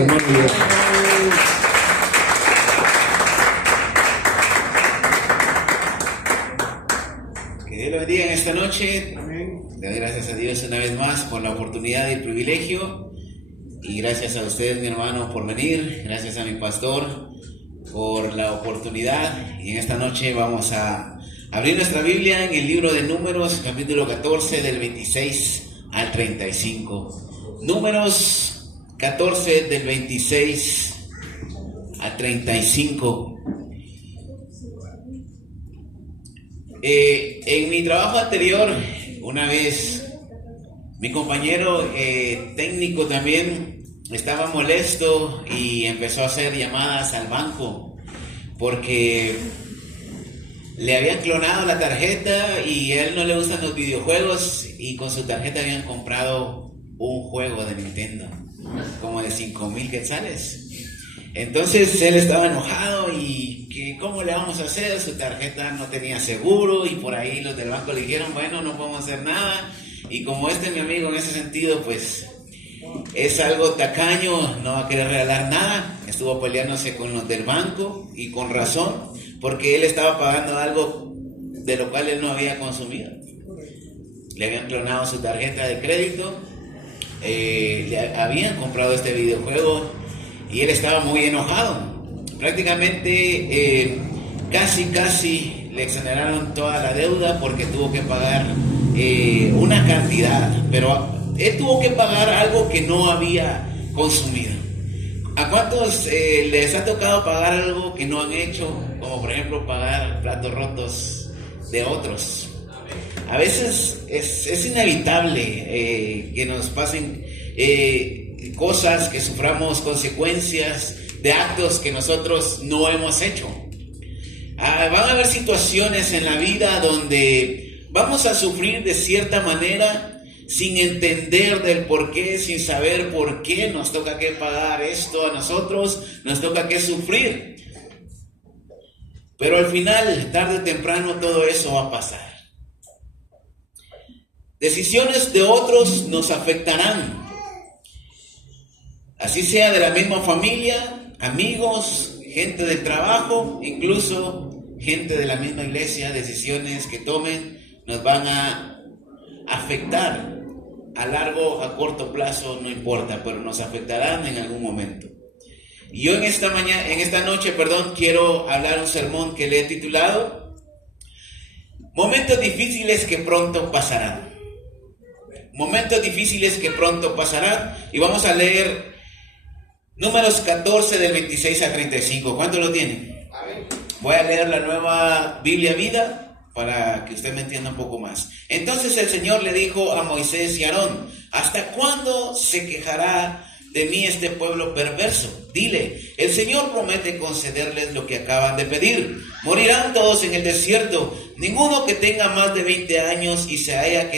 hermano Dios. Que Dios lo bendiga en esta noche. Le doy gracias a Dios una vez más por la oportunidad y el privilegio. Y gracias a usted, mi hermano, por venir. Gracias a mi pastor por la oportunidad. Y en esta noche vamos a abrir nuestra Biblia en el libro de Números, capítulo 14, del 26 al 35. Números 14, del 26 al 35. En mi trabajo anterior, una vez, mi compañero técnico también estaba molesto y empezó a hacer llamadas al banco porque le habían clonado la tarjeta y a él no le gustan los videojuegos y con su tarjeta habían comprado un juego de Nintendo como de 5,000 quetzales. Entonces él estaba enojado y que cómo le vamos a hacer, su tarjeta no tenía seguro y por ahí los del banco le dijeron, bueno, no podemos hacer nada. Y como mi amigo en ese sentido pues es algo tacaño, no va a querer regalar nada, estuvo peleándose con los del banco y con razón, porque él estaba pagando algo de lo cual él no había consumido. Le habían clonado su tarjeta de crédito, le habían comprado este videojuego y él estaba muy enojado. Prácticamente casi le exoneraron toda la deuda porque tuvo que pagar una cantidad, pero él tuvo que pagar algo que no había consumido. ¿A cuántos les ha tocado pagar algo que no han hecho? Como por ejemplo pagar platos rotos de otros. A veces es inevitable que nos pasen cosas, que suframos consecuencias de actos que nosotros no hemos hecho. Van a haber situaciones en la vida donde vamos a sufrir de cierta manera sin entender del por qué, sin saber por qué nos toca que pagar esto a nosotros, nos toca que sufrir. Pero al final, tarde o temprano, todo eso va a pasar. Decisiones de otros nos afectarán. Así sea de la misma familia, amigos, gente del trabajo, incluso gente de la misma iglesia, decisiones que tomen nos van a afectar. A largo, a corto plazo, no importa, pero nos afectarán en algún momento. Y yo en esta noche, quiero hablar un sermón que le he titulado Momentos difíciles que pronto pasarán. Momentos difíciles que pronto pasarán. Y vamos a leer Números 14 del 26 al 35. ¿Cuánto lo tienen? Voy a leer la Nueva Biblia Vida para que usted me entienda un poco más. Entonces el Señor le dijo a Moisés y Aarón, ¿hasta cuándo se quejará de mí este pueblo perverso? Dile, el Señor promete concederles lo que acaban de pedir. Morirán todos en el desierto. Ninguno que tenga más de 20 años y se haya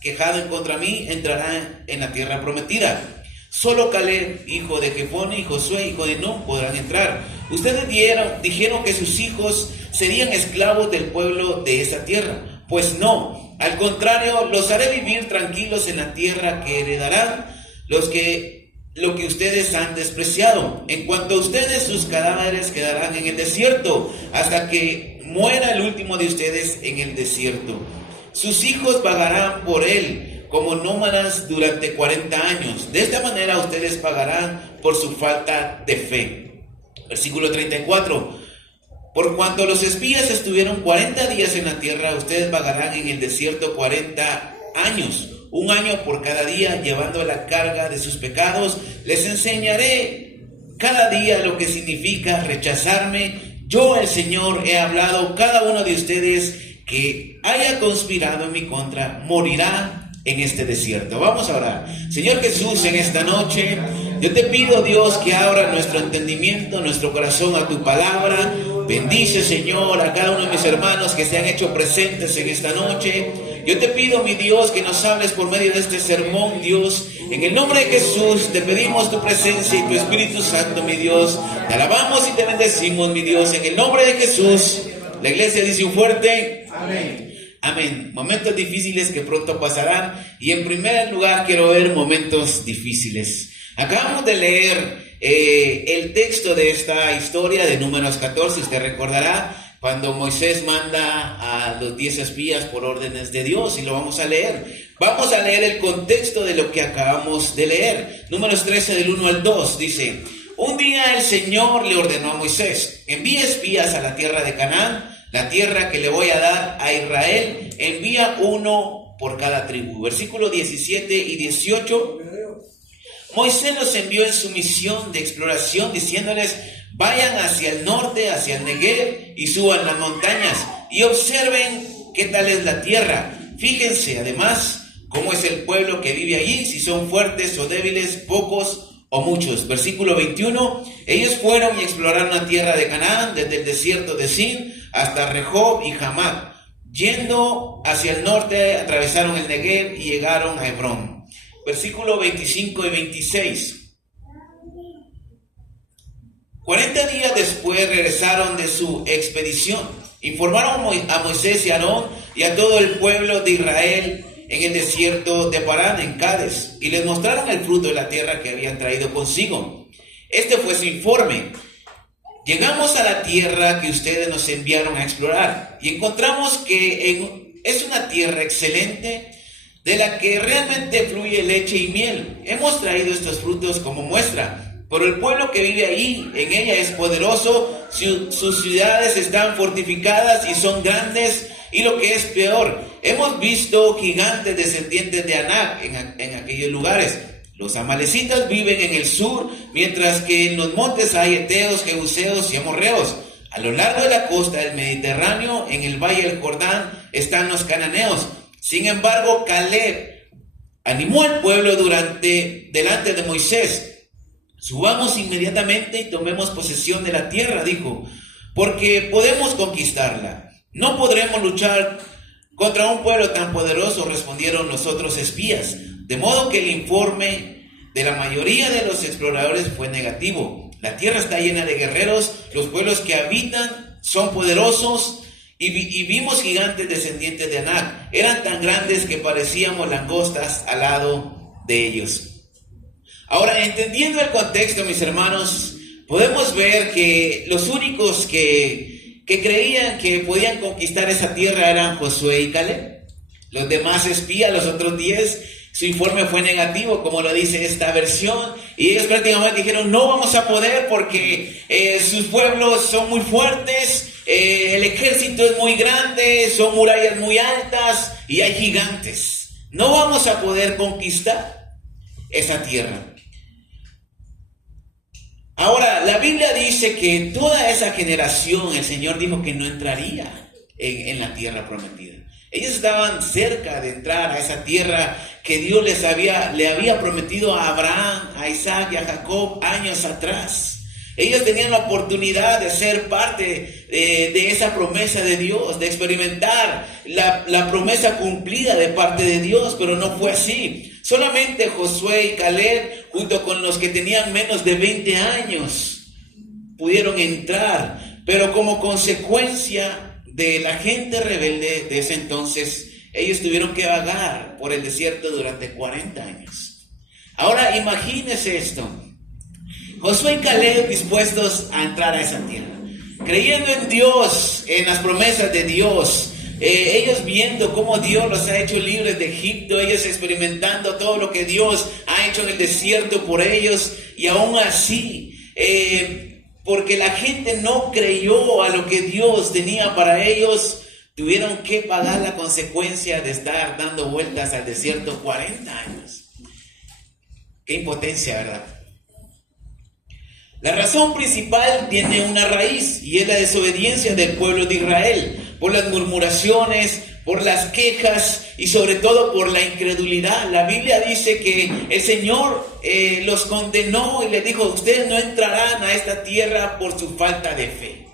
quejado en contra mí entrará en la tierra prometida. Solo Caleb, hijo de Jefone, y Josué, hijo de Nun, podrán entrar. Ustedes dijeron que sus hijos serían esclavos del pueblo de esa tierra. Pues no, al contrario, los haré vivir tranquilos en la tierra que heredarán lo que ustedes han despreciado. En cuanto a ustedes, sus cadáveres quedarán en el desierto hasta que muera el último de ustedes en el desierto. Sus hijos vagarán por él como nómadas durante 40 años. De esta manera ustedes pagarán por su falta de fe. Versículo 34. Por cuanto los espías estuvieron 40 días en la tierra, ustedes vagarán en el desierto 40 años, un año por cada día, llevando la carga de sus pecados. Les enseñaré cada día lo que significa rechazarme. Yo, el Señor, he hablado. Cada uno de ustedes que haya conspirado en mi contra morirá en este desierto. Vamos a orar. Señor Jesús, en esta noche yo te pido, Dios, que abra nuestro entendimiento, nuestro corazón a tu palabra. Bendice, Señor, a cada uno de mis hermanos que se han hecho presentes en esta noche. Yo te pido, mi Dios, que nos hables por medio de este sermón, Dios. En el nombre de Jesús te pedimos tu presencia y tu Espíritu Santo, mi Dios. Te alabamos y te bendecimos, mi Dios, en el nombre de Jesús. La iglesia dice un fuerte amén. Amén. Momentos difíciles que pronto pasarán. Y en primer lugar quiero ver momentos difíciles. Acabamos de leer el texto de esta historia de Números 14, usted recordará cuando Moisés manda a los 10 espías por órdenes de Dios, y lo vamos a leer. Vamos a leer el contexto de lo que acabamos de leer. Números 13 del 1 al 2 dice: un día el Señor le ordenó a Moisés: envía espías a la tierra de Canaán, la tierra que le voy a dar a Israel, envía uno por cada tribu. Versículos 17 y 18. Moisés los envió en su misión de exploración, diciéndoles: vayan hacia el norte, hacia el Negev, y suban las montañas, y observen qué tal es la tierra. Fíjense, además, cómo es el pueblo que vive allí, si son fuertes o débiles, pocos o muchos. Versículo 21, ellos fueron y exploraron la tierra de Canaán, desde el desierto de Sin hasta Rehob y Hamat. Yendo hacia el norte, atravesaron el Negev y llegaron a Hebrón. Versículo 25 y 26. 40 días después regresaron de su expedición. Informaron a Moisés y a Aarón y a todo el pueblo de Israel en el desierto de Parán, en Cades, y les mostraron el fruto de la tierra que habían traído consigo. Este fue su informe: llegamos a la tierra que ustedes nos enviaron a explorar y encontramos que es una tierra excelente, de la que realmente fluye leche y miel. Hemos traído estos frutos como muestra. Pero el pueblo que vive ahí, en ella, es poderoso, sus ciudades están fortificadas y son grandes, y lo que es peor, hemos visto gigantes descendientes de Anak en aquellos lugares. Los amalecitas viven en el sur, mientras que en los montes hay heteos, jebuseos y amorreos. A lo largo de la costa del Mediterráneo, en el valle del Jordán, están los cananeos. Sin embargo, Caleb animó al pueblo delante de Moisés: subamos inmediatamente y tomemos posesión de la tierra, dijo, porque podemos conquistarla. No podremos luchar contra un pueblo tan poderoso, respondieron los otros espías. De modo que el informe de la mayoría de los exploradores fue negativo. La tierra está llena de guerreros, los pueblos que habitan son poderosos, y vimos gigantes descendientes de Anak. Eran tan grandes que parecíamos langostas al lado de ellos. Ahora, entendiendo el contexto, mis hermanos, podemos ver que los únicos que creían que podían conquistar esa tierra eran Josué y Caleb. Los demás espías, los otros 10, su informe fue negativo, como lo dice esta versión, y ellos prácticamente dijeron: no vamos a poder porque sus pueblos son muy fuertes, el ejército es muy grande, son murallas muy altas y hay gigantes. No vamos a poder conquistar esa tierra. Ahora, la Biblia dice que toda esa generación, el Señor dijo que no entraría en la tierra prometida. Ellos estaban cerca de entrar a esa tierra que Dios le había prometido a Abraham, a Isaac y a Jacob años atrás. Ellos tenían la oportunidad de ser parte de esa promesa de Dios, de experimentar la promesa cumplida de parte de Dios, pero no fue así. Solamente Josué y Caleb, junto con los que tenían menos de 20 años, pudieron entrar, pero como consecuencia de la gente rebelde de ese entonces, ellos tuvieron que vagar por el desierto durante 40 años. Ahora imagínense esto: Josué y Caleb dispuestos a entrar a esa tierra, creyendo en Dios, en las promesas de Dios, ellos viendo cómo Dios los ha hecho libres de Egipto, ellos experimentando todo lo que Dios ha hecho en el desierto por ellos, y aún así, porque la gente no creyó a lo que Dios tenía para ellos, tuvieron que pagar la consecuencia de estar dando vueltas al desierto 40 años. Qué impotencia, ¿verdad? La razón principal tiene una raíz, y es la desobediencia del pueblo de Israel, por las murmuraciones, por las quejas y sobre todo por la incredulidad. La Biblia dice que el Señor los condenó y les dijo: ustedes no entrarán a esta tierra por su falta de fe.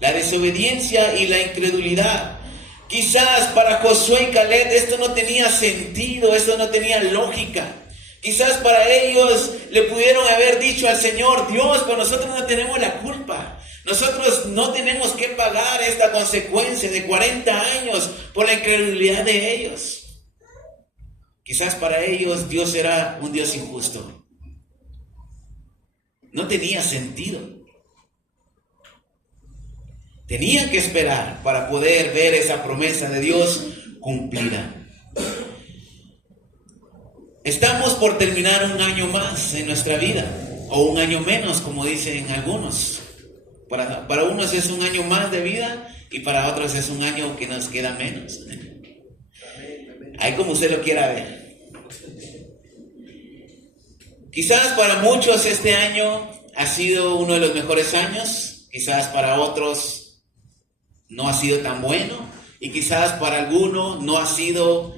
La desobediencia y la incredulidad. Quizás para Josué y Caleb esto no tenía sentido, esto no tenía lógica. Quizás para ellos le pudieron haber dicho al Señor: Dios, pero nosotros no tenemos la culpa. Nosotros no tenemos que pagar esta consecuencia de 40 años por la incredulidad de ellos. Quizás para ellos Dios era un Dios injusto. No tenía sentido. Tenían que esperar para poder ver esa promesa de Dios cumplida. Estamos por terminar un año más en nuestra vida, o un año menos, como dicen algunos. Para unos es un año más de vida y para otros es un año que nos queda menos. Ahí como usted lo quiera ver. Quizás para muchos este año ha sido uno de los mejores años, quizás para otros no ha sido tan bueno y quizás para algunos no ha sido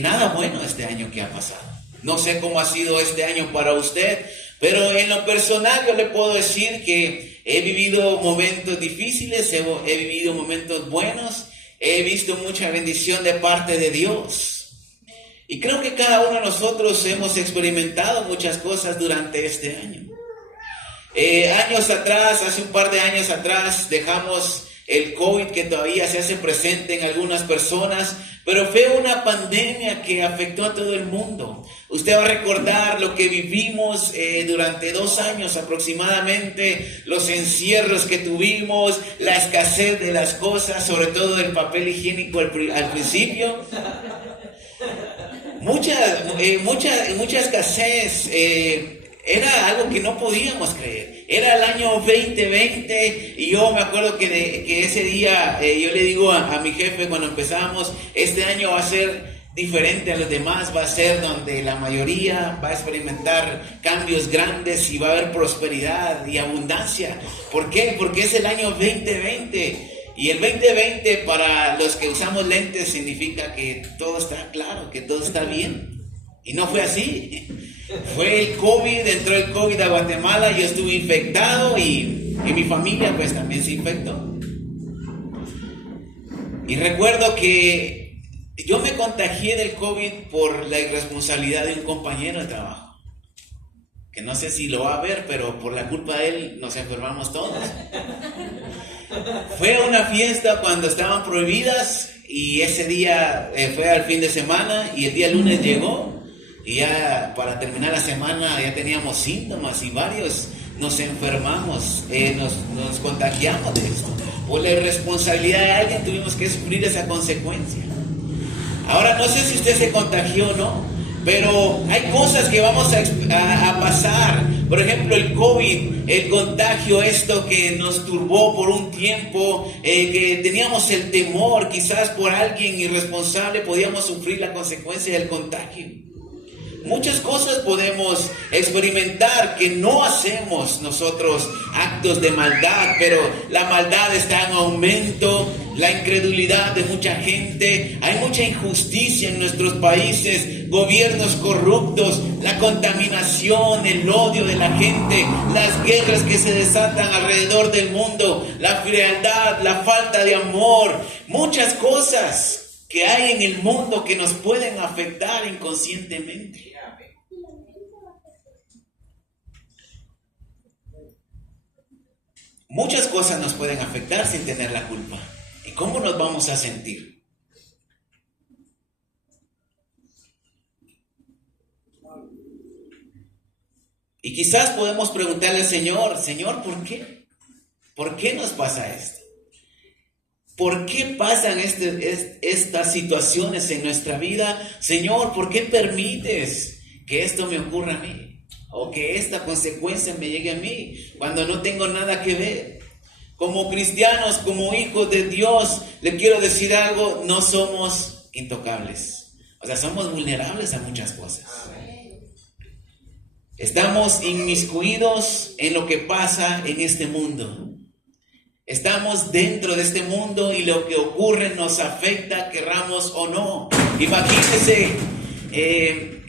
nada bueno este año que ha pasado. No sé cómo ha sido este año para usted, pero en lo personal yo le puedo decir que he vivido momentos difíciles, he vivido momentos buenos, he visto mucha bendición de parte de Dios. Y creo que cada uno de nosotros hemos experimentado muchas cosas durante este año. Años atrás, hace un par de años atrás, dejamos el COVID que todavía se hace presente en algunas personas, pero fue una pandemia que afectó a todo el mundo. Usted va a recordar lo que vivimos durante 2 años aproximadamente, los encierros que tuvimos, la escasez de las cosas, sobre todo del papel higiénico al principio. Mucha escasez. Era algo que no podíamos creer. Era el año 2020 y yo me acuerdo que ese día yo le digo a mi jefe cuando empezamos, este año va a ser diferente a los demás, va a ser donde la mayoría va a experimentar cambios grandes y va a haber prosperidad y abundancia. ¿Por qué? Porque es el año 2020. Y el 2020 para los que usamos lentes significa que todo está claro, que todo está bien. Y no fue así. Fue el COVID, entró el COVID a Guatemala, yo estuve infectado y mi familia pues también se infectó. Y recuerdo que yo me contagié del COVID por la irresponsabilidad de un compañero de trabajo. Que no sé si lo va a ver, pero por la culpa de él nos enfermamos todos. Fue una fiesta cuando estaban prohibidas y ese día fue al fin de semana y el día lunes llegó. Y ya para terminar la semana ya teníamos síntomas y varios nos enfermamos, nos contagiamos de esto. Por la irresponsabilidad de alguien tuvimos que sufrir esa consecuencia. Ahora no sé si usted se contagió o no, pero hay cosas que vamos a pasar. Por ejemplo, el COVID, el contagio, esto que nos turbó por un tiempo, que teníamos el temor, quizás por alguien irresponsable podíamos sufrir la consecuencia del contagio. Muchas cosas podemos experimentar que no hacemos nosotros actos de maldad, pero la maldad está en aumento, la incredulidad de mucha gente, hay mucha injusticia en nuestros países, gobiernos corruptos, la contaminación, el odio de la gente, las guerras que se desatan alrededor del mundo, la frialdad, la falta de amor, muchas cosas que hay en el mundo que nos pueden afectar inconscientemente. Muchas cosas nos pueden afectar sin tener la culpa. ¿Y cómo nos vamos a sentir? Y quizás podemos preguntarle al Señor, Señor, ¿por qué? ¿Por qué nos pasa esto? ¿Por qué pasan estas situaciones en nuestra vida? Señor, ¿por qué permites que esto me ocurra a mí? O que esta consecuencia me llegue a mí cuando no tengo nada que ver. Como cristianos, como hijos de Dios, le quiero decir algo, no somos intocables. O sea, somos vulnerables a muchas cosas. Estamos inmiscuidos en lo que pasa en este mundo. Estamos dentro de este mundo y lo que ocurre nos afecta, querramos o no.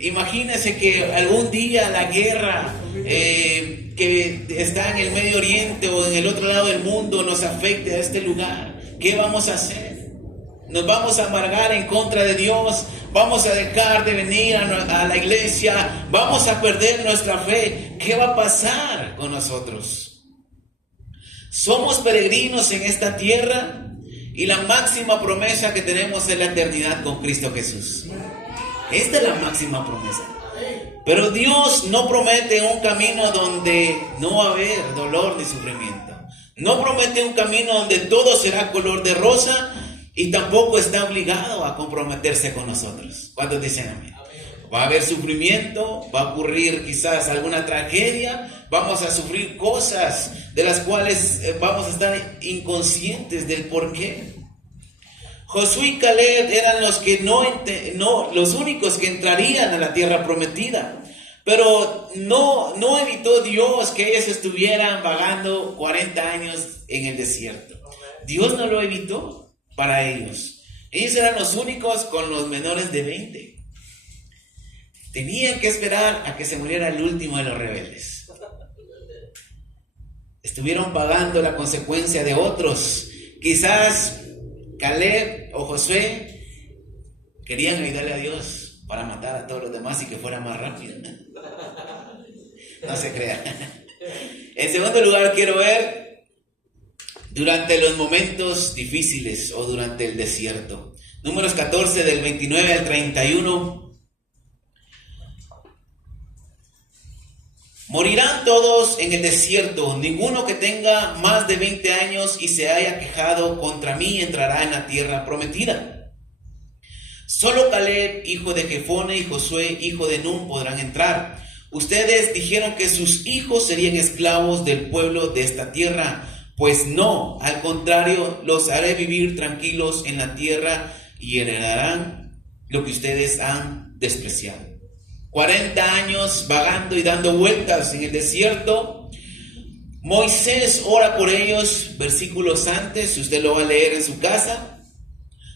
Imagínese que algún día la guerra que está en el Medio Oriente o en el otro lado del mundo nos afecte a este lugar. ¿Qué vamos a hacer? ¿Nos vamos a amargar en contra de Dios? ¿Vamos a dejar de venir a la iglesia? ¿Vamos a perder nuestra fe? ¿Qué va a pasar con nosotros? Somos peregrinos en esta tierra y la máxima promesa que tenemos es la eternidad con Cristo Jesús. Esta es la máxima promesa. Pero Dios no promete un camino donde no va a haber dolor ni sufrimiento. No promete un camino donde todo será color de rosa y tampoco está obligado a comprometerse con nosotros. ¿Cuántos dicen amén? Va a haber sufrimiento, va a ocurrir quizás alguna tragedia, vamos a sufrir cosas de las cuales vamos a estar inconscientes del por qué. Josué y Caleb eran los que los únicos que entrarían a la tierra prometida. Pero no evitó Dios que ellos estuvieran vagando 40 años en el desierto. Dios no lo evitó para ellos. Ellos eran los únicos con los menores de 20. Tenían que esperar a que se muriera el último de los rebeldes. Estuvieron pagando la consecuencia de otros. Quizás Caleb o Josué querían ayudarle a Dios para matar a todos los demás y que fuera más rápido. No se crea. En segundo lugar, quiero ver durante los momentos difíciles o durante el desierto. Números 14 del 29 al 31. Morirán todos en el desierto, ninguno que tenga más de 20 años y se haya quejado contra mí entrará en la tierra prometida. Solo Caleb, hijo de Jefone, y Josué, hijo de Nun, podrán entrar. Ustedes dijeron que sus hijos serían esclavos del pueblo de esta tierra. Pues no, al contrario, los haré vivir tranquilos en la tierra y heredarán lo que ustedes han despreciado. 40 años vagando y dando vueltas en el desierto. Moisés ora por ellos, versículos antes, usted lo va a leer en su casa,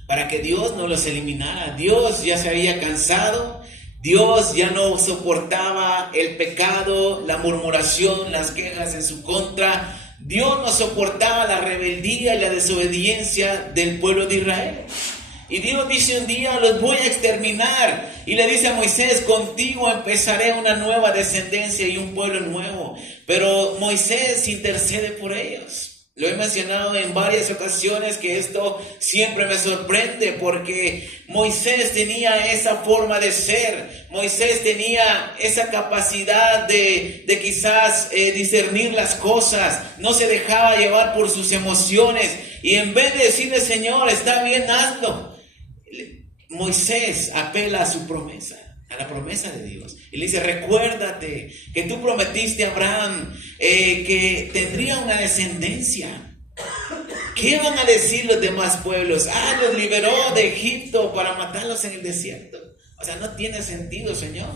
para que Dios no los eliminara. Dios ya se había cansado, Dios ya no soportaba el pecado, la murmuración, las quejas en su contra. Dios no soportaba la rebeldía y la desobediencia del pueblo de Israel. Y Dios dice un día, los voy a exterminar. Y le dice a Moisés, contigo empezaré una nueva descendencia y un pueblo nuevo. Pero Moisés intercede por ellos. Lo he mencionado en varias ocasiones que esto siempre me sorprende porque Moisés tenía esa forma de ser. Moisés tenía esa capacidad de quizás discernir las cosas. No se dejaba llevar por sus emociones. Y en vez de decirle, Señor, está bien, hazlo, Moisés apela a su promesa, a la promesa de Dios. Y le dice, recuérdate que tú prometiste a Abraham que tendría una descendencia. ¿Qué van a decir los demás pueblos? Los liberó de Egipto para matarlos en el desierto. O sea, no tiene sentido, Señor.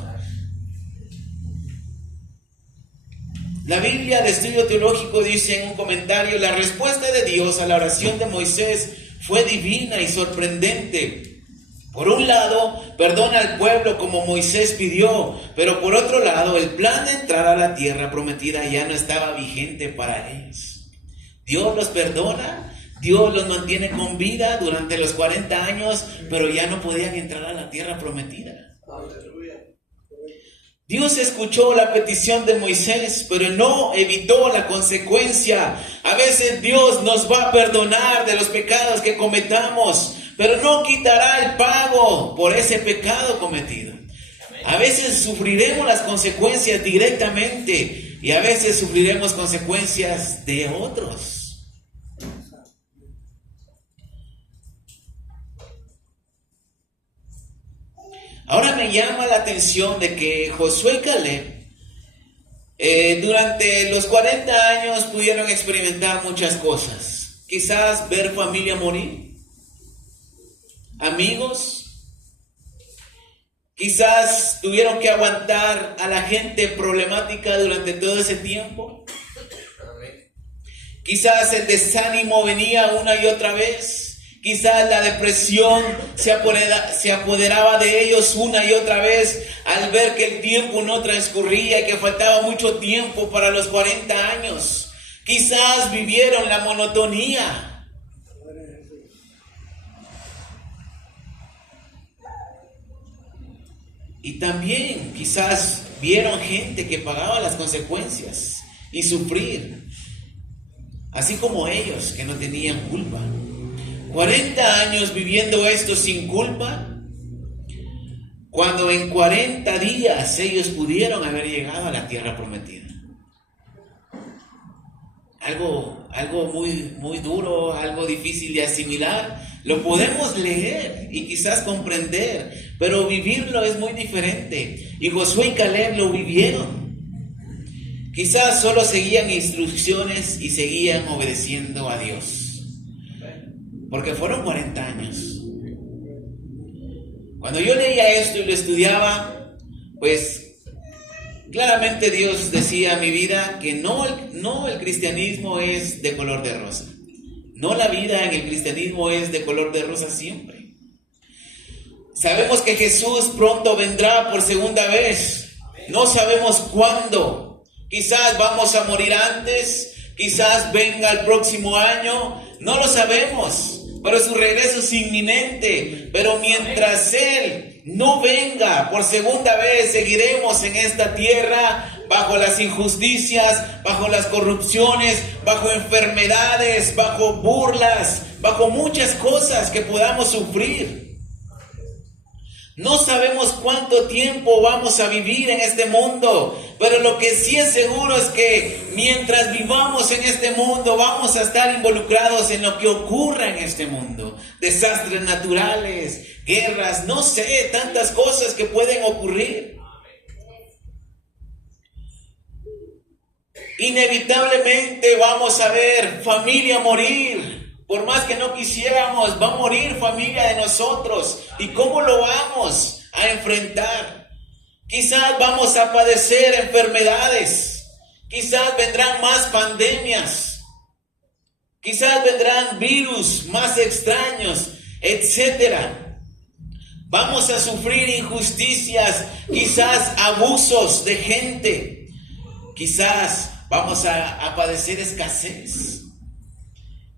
La Biblia de Estudio Teológico dice en un comentario, la respuesta de Dios a la oración de Moisés fue divina y sorprendente. Por un lado, perdona al pueblo como Moisés pidió, pero por otro lado, el plan de entrar a la tierra prometida ya no estaba vigente para ellos. Dios los perdona, Dios los mantiene con vida durante los 40 años, pero ya no podían entrar a la tierra prometida. Dios escuchó la petición de Moisés, pero no evitó la consecuencia. A veces Dios nos va a perdonar de los pecados que cometamos, pero no quitará el pago por ese pecado cometido. A veces sufriremos las consecuencias directamente y a veces sufriremos consecuencias de otros. Ahora me llama la atención de que Josué y Caleb durante los 40 años pudieron experimentar muchas cosas. Quizás ver familia morir, amigos, quizás tuvieron que aguantar a la gente problemática durante todo ese tiempo. Quizás el desánimo venía una y otra vez. Quizás la depresión se apoderaba de ellos una y otra vez al ver que el tiempo no transcurría y que faltaba mucho tiempo para los 40 años. Quizás vivieron la monotonía. Y también quizás vieron gente que pagaba las consecuencias y sufrir, así como ellos que no tenían culpa. 40 años viviendo esto sin culpa, cuando en 40 días ellos pudieron haber llegado a la tierra prometida. Algo muy duro, algo difícil de asimilar. Lo podemos leer y quizás comprender, pero vivirlo es muy diferente. Y Josué y Caleb lo vivieron. Quizás solo seguían instrucciones y seguían obedeciendo a Dios, porque fueron 40 años. Cuando yo leía esto y lo estudiaba, pues claramente Dios decía a mi vida que no el cristianismo es de color de rosa. No la vida en el cristianismo es de color de rosa siempre. Sabemos que Jesús pronto vendrá por segunda vez. No sabemos cuándo. Quizás vamos a morir antes, quizás venga el próximo año, no lo sabemos. Pero su regreso es inminente. Pero mientras Él no venga por segunda vez, seguiremos en esta tierra bajo las injusticias, bajo las corrupciones, bajo enfermedades, bajo burlas, bajo muchas cosas que podamos sufrir. No sabemos cuánto tiempo vamos a vivir en este mundo, pero lo que sí es seguro es que mientras vivamos en este mundo vamos a estar involucrados en lo que ocurra en este mundo. Desastres naturales, guerras, no sé, tantas cosas que pueden ocurrir. Inevitablemente vamos a ver familia morir. Por más que no quisiéramos, va a morir familia de nosotros. ¿Y cómo lo vamos a enfrentar? Quizás vamos a padecer enfermedades. Quizás vendrán más pandemias. Quizás vendrán virus más extraños, etc. Vamos a sufrir injusticias, quizás abusos de gente. Quizás vamos a padecer escasez.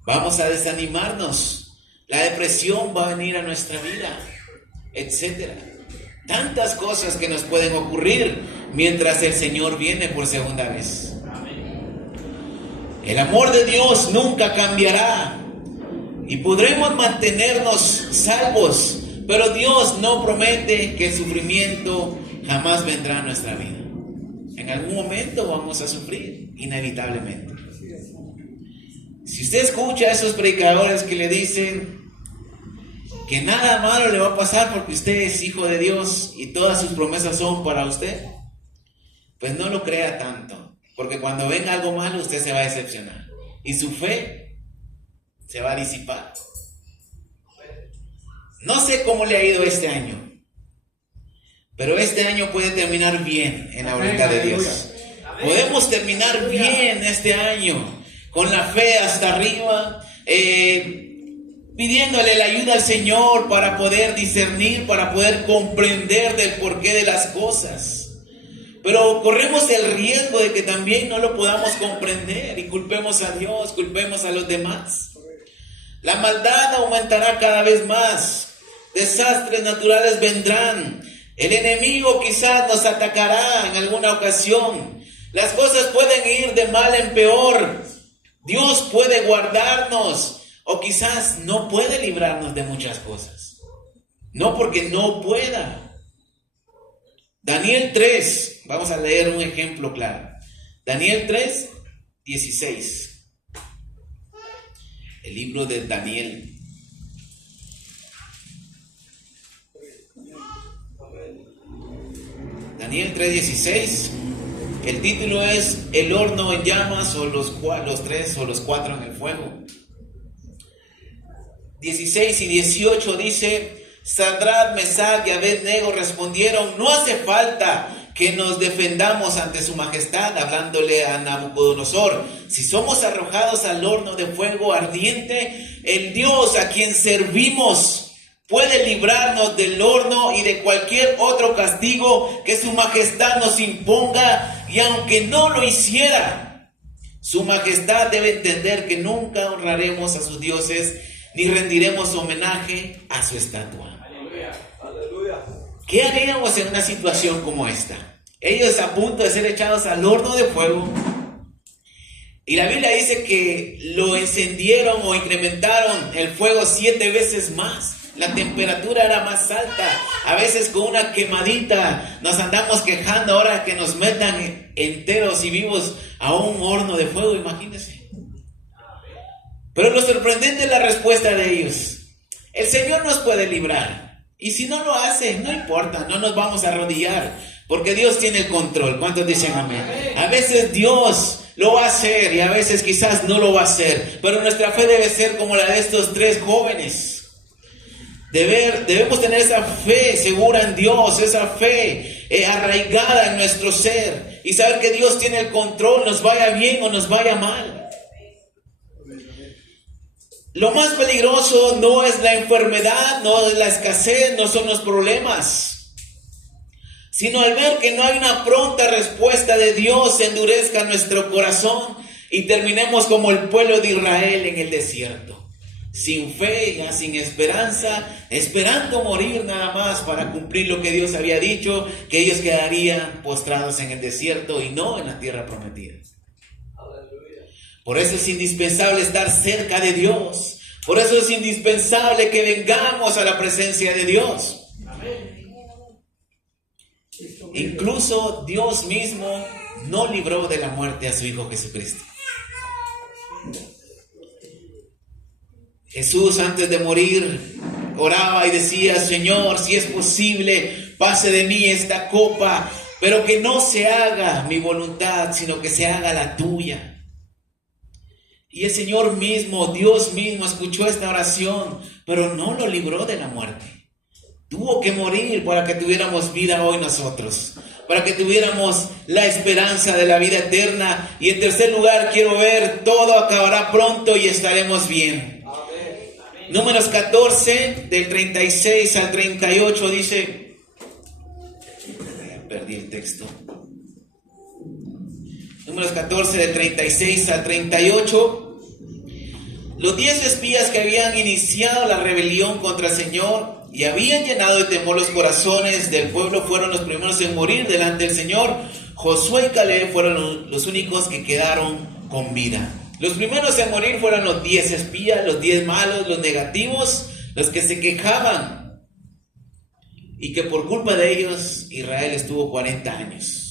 Vamos a desanimarnos. La depresión va a venir a nuestra vida, etc. Tantas cosas que nos pueden ocurrir mientras el Señor viene por segunda vez. El amor de Dios nunca cambiará y podremos mantenernos salvos, pero Dios no promete que el sufrimiento jamás vendrá a nuestra vida. En algún momento vamos a sufrir, inevitablemente. Si usted escucha a esos predicadores que le dicen que nada malo le va a pasar porque usted es hijo de Dios y todas sus promesas son para usted, pues no lo crea tanto, porque cuando venga algo malo usted se va a decepcionar y su fe se va a disipar. No sé cómo le ha ido este año, pero este año puede terminar bien en la voluntad de Dios. Podemos terminar bien este año con la fe hasta arriba, pidiéndole la ayuda al Señor para poder discernir, para poder comprender del porqué de las cosas. Pero corremos el riesgo de que también no lo podamos comprender y culpemos a Dios, culpemos a los demás. La maldad aumentará cada vez más, desastres naturales vendrán, el enemigo quizás nos atacará en alguna ocasión, las cosas pueden ir de mal en peor. Dios puede guardarnos o quizás no puede librarnos de muchas cosas. No porque no pueda. Daniel 3, vamos a leer un ejemplo claro. Daniel 3, 16. El libro de Daniel. Daniel 3, 16. El título es El horno en llamas o los 3 o los 4 en el fuego. 16 y 18 dice: Sadrach, Mesach y Abed-nego respondieron: no hace falta que nos defendamos ante su majestad, hablándole a Nabucodonosor. Si somos arrojados al horno de fuego ardiente, el Dios a quien servimos puede librarnos del horno y de cualquier otro castigo que su majestad nos imponga. Y aunque no lo hiciera, su majestad debe entender que nunca honraremos a sus dioses ni rendiremos homenaje a su estatua. Aleluya. ¿Qué haríamos en una situación como esta? Ellos a punto de ser echados al horno de fuego. Y la Biblia dice que lo encendieron o incrementaron el fuego 7 veces más. la temperatura era más alta. A veces con una quemadita nos andamos quejando ahora que nos metan enteros y vivos a un horno de fuego, imagínense. Pero lo sorprendente es la respuesta de ellos. El Señor nos puede librar. Y si no lo hace, no importa, no nos vamos a arrodillar, porque Dios tiene el control. ¿Cuántos dicen amén? A veces Dios lo va a hacer y a veces quizás no lo va a hacer. Pero nuestra fe debe ser como la de estos 3 jóvenes. Debemos tener esa fe segura en Dios, esa fe arraigada en nuestro ser y saber que Dios tiene el control, nos vaya bien o nos vaya mal. Lo más peligroso no es la enfermedad, no es la escasez, no son los problemas, sino al ver que no hay una pronta respuesta de Dios, endurezca nuestro corazón y terminemos como el pueblo de Israel en el desierto. Sin fe, ya sin esperanza, esperando morir nada más para cumplir lo que Dios había dicho, que ellos quedarían postrados en el desierto y no en la tierra prometida. Por eso es indispensable estar cerca de Dios. Por eso es indispensable que vengamos a la presencia de Dios. Incluso Dios mismo no libró de la muerte a su Hijo Jesucristo. Jesús antes de morir oraba y decía: Señor, si es posible, pase de mí esta copa, pero que no se haga mi voluntad, sino que se haga la tuya. Y el Señor mismo, Dios mismo, escuchó esta oración, pero no lo libró de la muerte. Tuvo que morir para que tuviéramos vida hoy nosotros, para que tuviéramos la esperanza de la vida eterna. Y en tercer lugar, quiero ver, todo acabará pronto y estaremos bien. Números 14, del 36 al 38 dice, perdí el texto. Números 14, del 36 al 38. Los 10 espías que habían iniciado la rebelión contra el Señor y habían llenado de temor los corazones del pueblo fueron los primeros en morir delante del Señor. Josué y Caleb fueron los únicos que quedaron con vida. Los primeros en morir fueron los 10 espías, los 10 malos, los negativos, los que se quejaban. Y que por culpa de ellos Israel estuvo 40 años.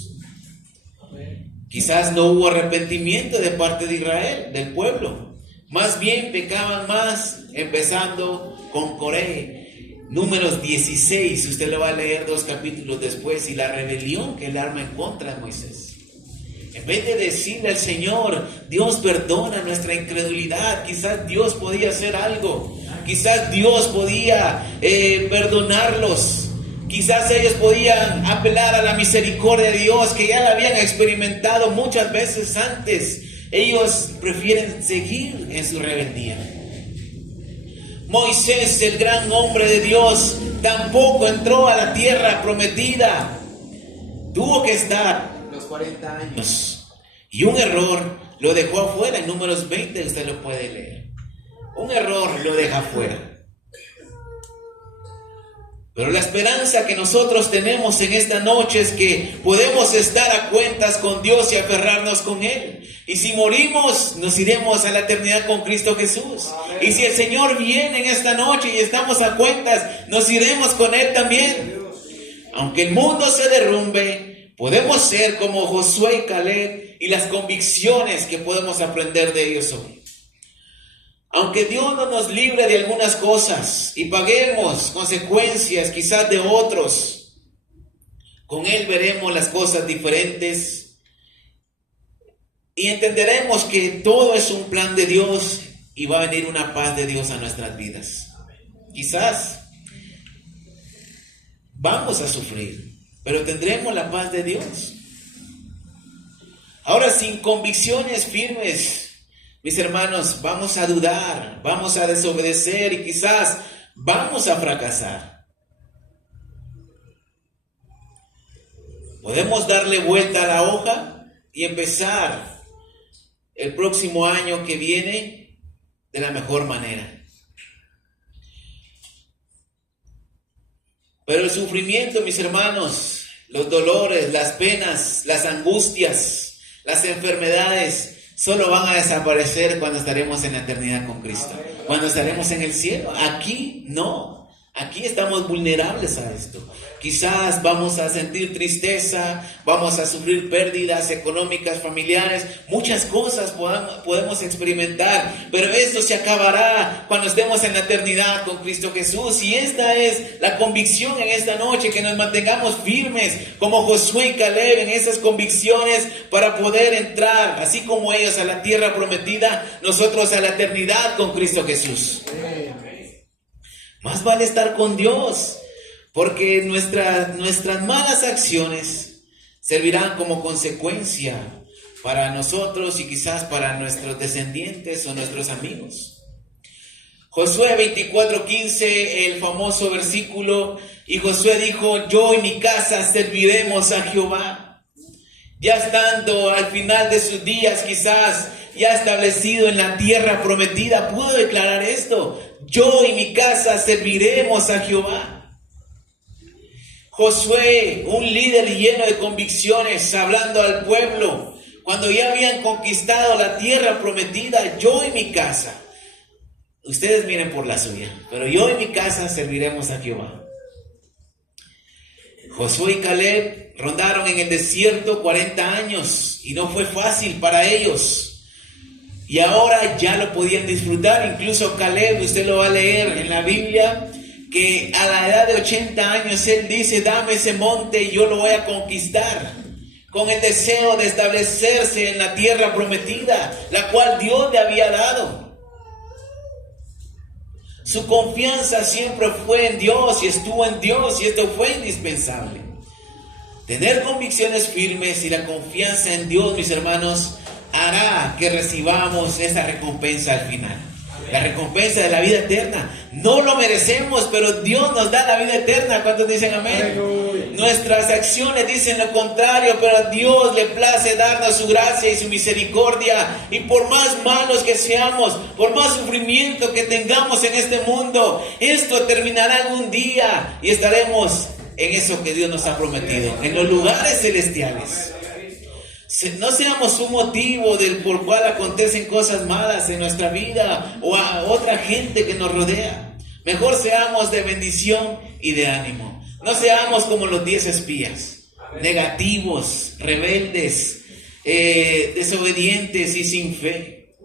Quizás no hubo arrepentimiento de parte de Israel, del pueblo. Más bien pecaban más, empezando con Coré. Números 16, usted lo va a leer 2 capítulos después, y la rebelión que él arma en contra de Moisés. En vez de decirle al Señor, Dios perdona nuestra incredulidad, quizás Dios podía hacer algo, quizás Dios podía perdonarlos, quizás ellos podían apelar a la misericordia de Dios que ya la habían experimentado muchas veces antes. Ellos prefieren seguir en su rebeldía. Moisés, el gran hombre de Dios, tampoco entró a la tierra prometida. Tuvo que estar los 40 años. Y un error lo dejó afuera. En Números 20 usted lo puede leer. Un error lo deja afuera. Pero la esperanza que nosotros tenemos en esta noche es que podemos estar a cuentas con Dios y aferrarnos con Él. Y si morimos, nos iremos a la eternidad con Cristo Jesús. Amén. Y si el Señor viene en esta noche y estamos a cuentas, nos iremos con Él también. Aunque el mundo se derrumbe, podemos ser como Josué y Caleb y las convicciones que podemos aprender de ellos hoy. Aunque Dios no nos libre de algunas cosas y paguemos consecuencias quizás de otros, con Él veremos las cosas diferentes y entenderemos que todo es un plan de Dios y va a venir una paz de Dios a nuestras vidas. Quizás vamos a sufrir, pero tendremos la paz de Dios. Ahora, sin convicciones firmes, mis hermanos, vamos a dudar, vamos a desobedecer y quizás vamos a fracasar. Podemos darle vuelta a la hoja y empezar el próximo año que viene de la mejor manera. Pero el sufrimiento, mis hermanos, los dolores, las penas, las angustias, las enfermedades, solo van a desaparecer cuando estaremos en la eternidad con Cristo. Cuando estaremos en el cielo. Aquí no. Aquí estamos vulnerables a esto. Quizás vamos a sentir tristeza, vamos a sufrir pérdidas económicas, familiares, muchas cosas podemos experimentar, pero esto se acabará cuando estemos en la eternidad con Cristo Jesús. Y esta es la convicción en esta noche, que nos mantengamos firmes como Josué y Caleb en esas convicciones para poder entrar, así como ellos, a la tierra prometida, nosotros a la eternidad con Cristo Jesús. Más vale estar con Dios, porque nuestras malas acciones servirán como consecuencia para nosotros y quizás para nuestros descendientes o nuestros amigos. Josué 24:15, el famoso versículo, y Josué dijo: yo y mi casa serviremos a Jehová. Ya estando al final de sus días, quizás ya establecido en la tierra prometida, pudo declarar esto: yo y mi casa serviremos a Jehová. Josué, un líder lleno de convicciones, hablando al pueblo, cuando ya habían conquistado la tierra prometida: yo y mi casa, ustedes miren por la suya, pero yo y mi casa serviremos a Jehová. Josué y Caleb rondaron en el desierto 40 años y no fue fácil para ellos. Y ahora ya lo podían disfrutar. Incluso Caleb, usted lo va a leer en la Biblia, que a la edad de 80 años él dice: dame ese monte y yo lo voy a conquistar, con el deseo de establecerse en la tierra prometida, la cual Dios le había dado. Su confianza siempre fue en Dios y estuvo en Dios, y esto fue indispensable. Tener convicciones firmes y la confianza en Dios, mis hermanos, hará que recibamos esa recompensa al final. La recompensa de la vida eterna. No lo merecemos, pero Dios nos da la vida eterna. ¿Cuántos dicen amén? Nuestras acciones dicen lo contrario, pero a Dios le place darnos su gracia y su misericordia. Y por más malos que seamos, por más sufrimiento que tengamos en este mundo, esto terminará algún día y estaremos en eso que Dios nos ha prometido, en los lugares celestiales. No seamos un motivo del por cual acontecen cosas malas en nuestra vida o a otra gente que nos rodea. Mejor seamos de bendición y de ánimo. No seamos como los 10 espías, negativos, rebeldes, desobedientes y sin fe.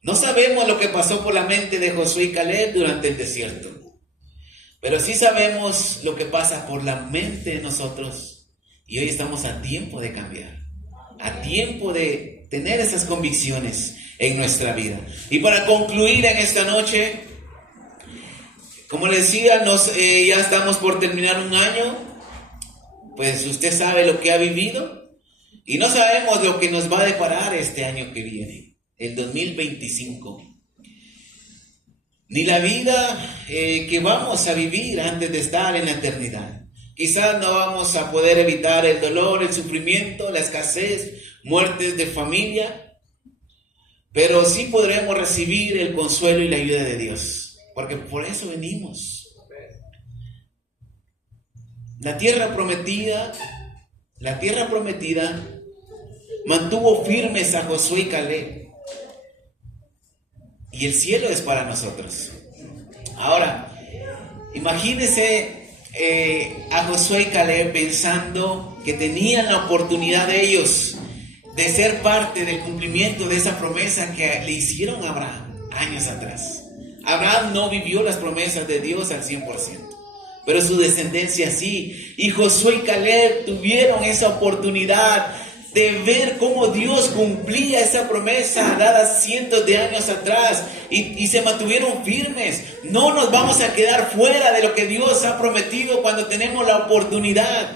No sabemos lo que pasó por la mente de Josué y Caleb durante el desierto, pero sí sabemos lo que pasa por la mente de nosotros. Y hoy estamos a tiempo de cambiar, a tiempo de tener esas convicciones en nuestra vida. Y para concluir en esta noche, como les decía, ya estamos por terminar un año. Pues usted sabe lo que ha vivido y no sabemos lo que nos va a deparar este año que viene, el 2025. Ni la vida que vamos a vivir antes de estar en la eternidad. Quizás no vamos a poder evitar el dolor, el sufrimiento, la escasez, muertes de familia, pero sí podremos recibir el consuelo y la ayuda de Dios, porque por eso venimos. La tierra prometida mantuvo firmes a Josué y Caleb, y el cielo es para nosotros. Ahora, imagínense a Josué y Caleb pensando que tenían la oportunidad de ellos de ser parte del cumplimiento de esa promesa que le hicieron a Abraham años atrás. Abraham no vivió las promesas de Dios al 100%, pero su descendencia sí. Y Josué y Caleb tuvieron esa oportunidad de ver cómo Dios cumplía esa promesa dada cientos de años atrás y se mantuvieron firmes. No nos vamos a quedar fuera de lo que Dios ha prometido cuando tenemos la oportunidad.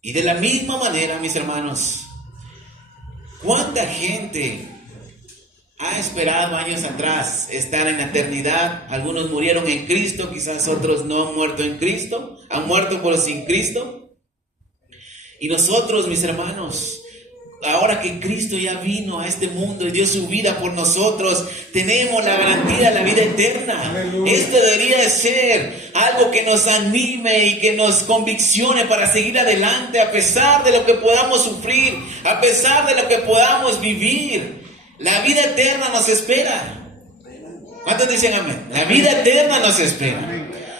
Y de la misma manera, mis hermanos, ¿cuánta gente ha esperado años atrás estar en la eternidad? Algunos murieron en Cristo, quizás otros no han muerto en Cristo, han muerto por sin Cristo. Y nosotros, mis hermanos, ahora que Cristo ya vino a este mundo y dio su vida por nosotros, tenemos la garantía de la vida eterna. Aleluya. Esto debería de ser algo que nos anime y que nos conviccione para seguir adelante a pesar de lo que podamos sufrir, a pesar de lo que podamos vivir. La vida eterna nos espera. ¿Cuántos dicen amén? La vida eterna nos espera.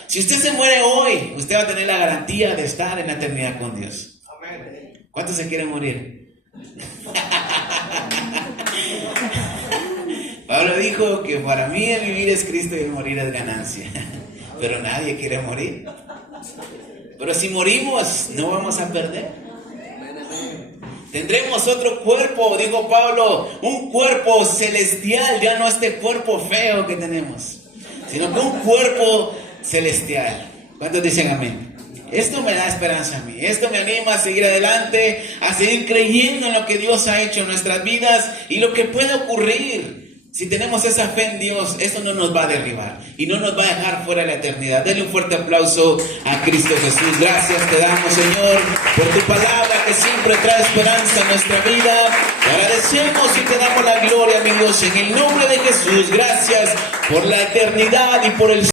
Si usted se muere hoy, usted va a tener la garantía de estar en la eternidad con Dios. ¿Cuántos se quieren morir? Pablo dijo que para mí el vivir es Cristo y el morir es ganancia. Pero nadie quiere morir. Pero si morimos, no vamos a perder. Tendremos otro cuerpo, dijo Pablo, un cuerpo celestial, ya no este cuerpo feo que tenemos, sino que un cuerpo celestial. ¿Cuántos dicen amén? Esto me da esperanza a mí, esto me anima a seguir adelante, a seguir creyendo en lo que Dios ha hecho en nuestras vidas y lo que puede ocurrir. Si tenemos esa fe en Dios, esto no nos va a derribar y no nos va a dejar fuera de la eternidad. Denle un fuerte aplauso a Cristo Jesús. Gracias te damos, Señor, por tu palabra que siempre trae esperanza en nuestra vida. Te agradecemos y te damos la gloria, mi Dios, en el nombre de Jesús. Gracias por la eternidad y por el